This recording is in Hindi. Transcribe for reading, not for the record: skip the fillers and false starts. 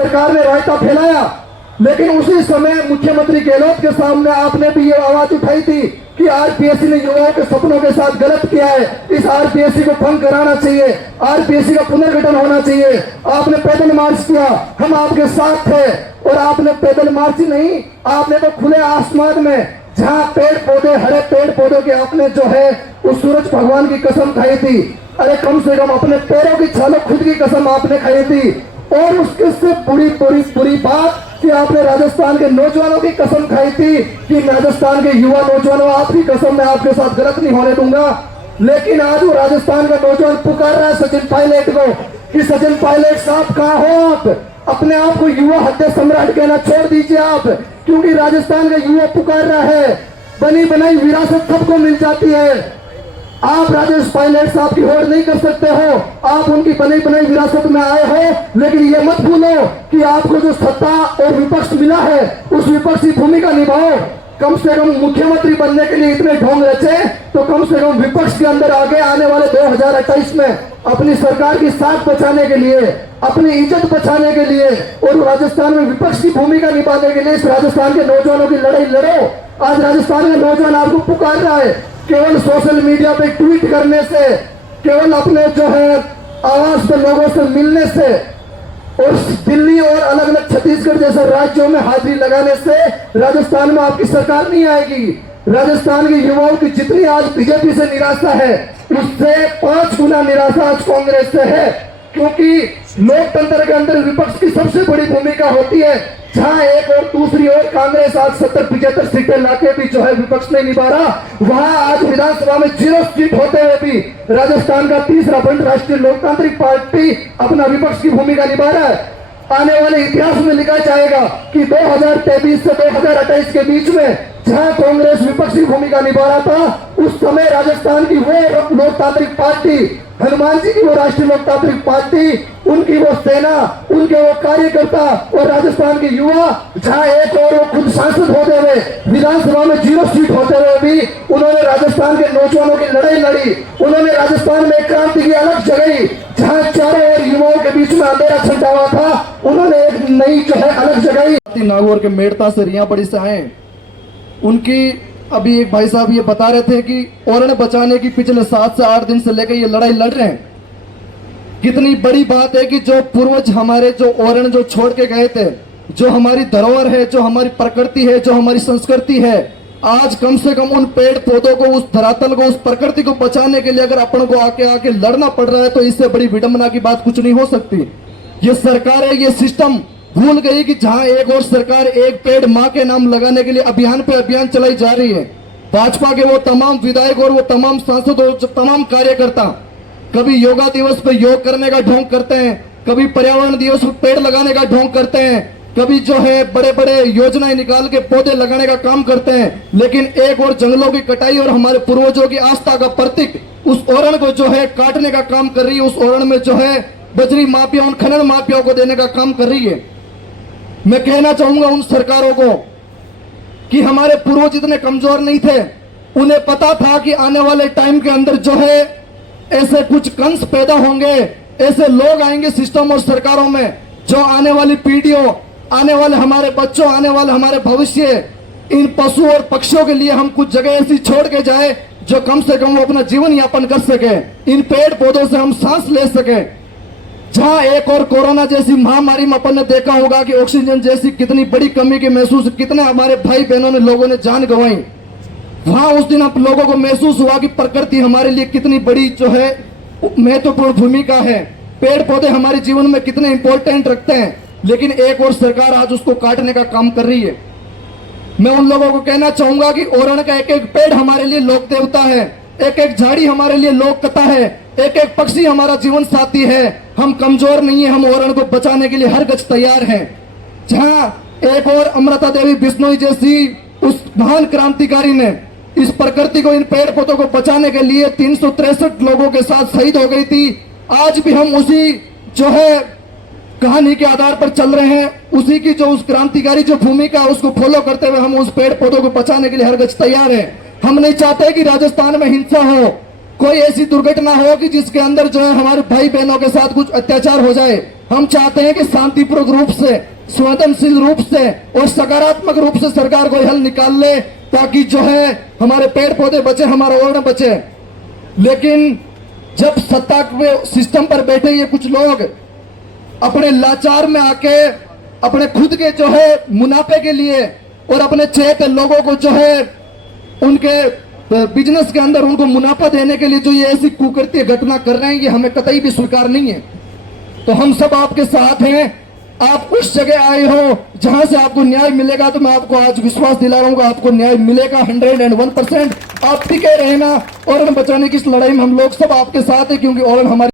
सरकार ने रायता फैलाया, लेकिन उसी समय मुख्यमंत्री गहलोत के सामने आपने भी ये आवाज उठाई थी कि आरपीएससी ने युवाओं के सपनों के साथ गलत किया है, इस आरपीएससी को भंग कराना चाहिए, आरपीएससी का पुनर्गठन होना चाहिए। आपने पैदल मार्च किया, हम आपके साथ थे, और आपने पैदल मार्च ही नहीं, आपने तो खुले आसमान में जहां पेड़ पौधे, हरे पेड़ पौधों के आपने जो है उस सूरज भगवान की कसम खाई थी। अरे कम से कम अपने पैरों की छालों खुद की कसम आपने खाई थी। और उसके से बुरी बात कि आपने राजस्थान के नौजवानों की कसम खाई थी कि राजस्थान के युवा नौजवानों, आपकी कसम मैं आपके साथ गलत नहीं होने दूंगा। लेकिन आज वो राजस्थान का नौजवान पुकार रहा है सचिन पायलट को कि सचिन पायलट साहब कहाँ हो आप? अपने आप को युवा हत्या सम्राट कहना छोड़ दीजिए आप, क्योंकि राजस्थान का युवा पुकार रहा है। बनी बनाई विरासत सबको मिल जाती है, आप राजेश पायलट साहब की होड़ नहीं कर सकते हो। आप उनकी बनी बनाई विरासत में आए हो, लेकिन ये मत भूलो कि आपको जो सत्ता और विपक्ष मिला है उस विपक्षी भूमिका निभाओ। कम से कम मुख्यमंत्री बनने के लिए इतने ढोंग रचे, तो कम से कम विपक्ष के अंदर आगे आने वाले 2028 में अपनी सरकार की साख बचाने के लिए, अपनी इज्जत बचाने के लिए और राजस्थान में विपक्ष की भूमिका निभाने के लिए इस राजस्थान के नौजवानों की लड़ाई लड़ो। आज राजस्थान का नौजवान आपको पुकार रहा है, केवल सोशल मीडिया पे ट्वीट करने से, केवल अपने जो है आवाज पे लोगों से मिलने से और दिल्ली और अलग अलग छत्तीसगढ़ जैसे राज्यों में हाजिरी लगाने से राजस्थान में आपकी सरकार नहीं आएगी। राजस्थान के युवाओं की जितनी आज बीजेपी से निराशा है, उससे 5 गुना निराशा आज कांग्रेस से है, क्योंकि लोकतंत्र के अंदर विपक्ष की सबसे बड़ी भूमिका होती है। जहां एक और दूसरी ओर कांग्रेस आज 70-75 सीटें लाके भी जो है विपक्ष नहीं निभा रहा, वहां आज विधानसभा में 0 सीट होते हुए भी राजस्थान का तीसरा फ्रंट राष्ट्रीय लोकतांत्रिक पार्टी अपना विपक्ष की भूमिका निभा रहा है। आने वाले इतिहास में लिखा जाएगा कि 2023 से 2028 के बीच में जहां कांग्रेस विपक्षी भूमिका निभा रहा था, उस समय राजस्थान की वो लोकतांत्रिक पार्टी, हनुमान जी की वो राष्ट्रीय लोकतांत्रिक पार्टी, उनकी वो सेना, उनके वो कार्यकर्ता और राजस्थान के युवा, जहां एक और वो खुद सांसद होते हुए विधानसभा में 0 सीट होते हुए भी उन्होंने राजस्थान के नौजवानों की लड़ाई लड़ी। उन्होंने राजस्थान में क्रांति की अलग जगह, जहां चारों ओर युवाओं के बीच में अंधेरा छंटा हुआ था, उन्होंने एक नई जो है अलग जगह। नागौर के मेड़ता से रिया बड़ी से आए, उनकी अभी एक भाई साहब ये बता रहे थे कि ओरण बचाने की पिछले 7 से 8 दिन से लेकर ये लड़ाई लड़ रहे हैं। कितनी बड़ी बात है कि जो पूर्वज हमारे जो ओरण जो छोड़ के गए थे, जो हमारी धरोहर है, जो हमारी प्रकृति है, जो हमारी संस्कृति है, आज कम से कम उन पेड़ पौधों को, उस धरातल को, उस प्रकृति को बचाने के लिए अगर अपन को आके लड़ना पड़ रहा है, तो इससे बड़ी विडंबना की बात कुछ नहीं हो सकती। ये सरकार है, ये सिस्टम भूल गई कि जहां एक और सरकार एक पेड़ मां के नाम लगाने के लिए अभियान पे अभियान चलाई जा रही है। भाजपा के वो तमाम विधायक और वो तमाम सांसद और जो तमाम कार्यकर्ता कभी योगा दिवस पे योग करने का ढोंग करते हैं, कभी पर्यावरण दिवस पे पेड़ लगाने का ढोंग करते हैं, कभी जो है बड़े बड़े योजनाएं निकाल के पौधे लगाने का काम करते हैं, लेकिन एक और जंगलों की कटाई और हमारे पूर्वजों की आस्था का प्रतीक उस ओरण को जो है काटने का काम कर रही है। उस ओरण में जो है बजरी माफिया, उन खनन माफियाओं को देने का काम कर रही है। मैं कहना चाहूंगा उन सरकारों को कि हमारे पूर्वज इतने कमजोर नहीं थे, उन्हें पता था कि आने वाले टाइम के अंदर जो है ऐसे कुछ कंस पैदा होंगे, ऐसे लोग आएंगे सिस्टम और सरकारों में, जो आने वाली पीढ़ियों, आने वाले हमारे बच्चों, आने वाले हमारे भविष्य, इन पशु और पक्षियों के लिए हम कुछ जगह ऐसी छोड़ के जाए जो कम से कम वो अपना जीवन यापन कर सके, इन पेड़ पौधों से हम सांस ले सके। जहां एक और कोरोना जैसी महामारी में अपन ने देखा होगा कि ऑक्सीजन जैसी कितनी बड़ी कमी के महसूस, कितने हमारे भाई बहनों ने, लोगों ने जान गंवाई, वहां उस दिन आप लोगों को महसूस हुआ कि प्रकृति हमारे लिए कितनी बड़ी जो है महत्वपूर्ण भूमिका है, पेड़ पौधे हमारे जीवन में कितने इंपॉर्टेंट रखते हैं, लेकिन एक और सरकार आज उसको काटने का काम कर रही है। मैं उन लोगों को कहना चाहूंगा कि ओरण का एक एक पेड़ हमारे लिए लोक देवता है, एक एक झाड़ी हमारे लिए लोक कथा है, एक एक पक्षी हमारा जीवन साथी है। हम कमजोर नहीं है, हम ओरण को बचाने के लिए हर गज तैयार हैं। जहां एक और अमृता देवी बिश्नोई जैसी उस महान क्रांतिकारी ने इस प्रकृति को, इन पेड़ पौधों को बचाने के लिए 363 लोगों के साथ शहीद हो गई थी, आज भी हम उसी जो है कहानी के आधार पर चल रहे हैं। उसी की जो उस क्रांतिकारी जो भूमिका उसको फॉलो करते हुए हम उस पेड़ पौधों को बचाने के लिए हर गज तैयार हैं। हम नहीं चाहते कि राजस्थान में हिंसा हो, कोई ऐसी दुर्घटना हो कि जिसके अंदर जो है हमारे भाई बहनों के साथ कुछ अत्याचार हो जाए। हम चाहते हैं कि शांतिपूर्वक रूप से, संवेदनशील रूप से और सकारात्मक रूप से सरकार कोई हल निकाल ले, ताकि जो है हमारे पेड़ पौधे बचे, हमारा ओरण बचे। लेकिन जब सत्ता के सिस्टम पर बैठे ये कुछ लोग अपने लाचार में आके अपने खुद के जो है मुनाफे के लिए और अपने चेत लोगों को जो है उनके बिजनेस के अंदर उनको मुनाफा देने के लिए जो ये ऐसी कुकृत्य घटना कर रहे हैं, ये हमें कतई भी स्वीकार नहीं है। तो हम सब आपके साथ हैं। आप उस जगह आए हो जहां से आपको न्याय मिलेगा, तो मैं आपको आज विश्वास दिला रहा हूं कि आपको न्याय मिलेगा 101%। आप टिके रहना। ओरण बचाने की इस लड़ाई में हम लोग सब आपके साथ हैं, क्योंकि ओरण हमारी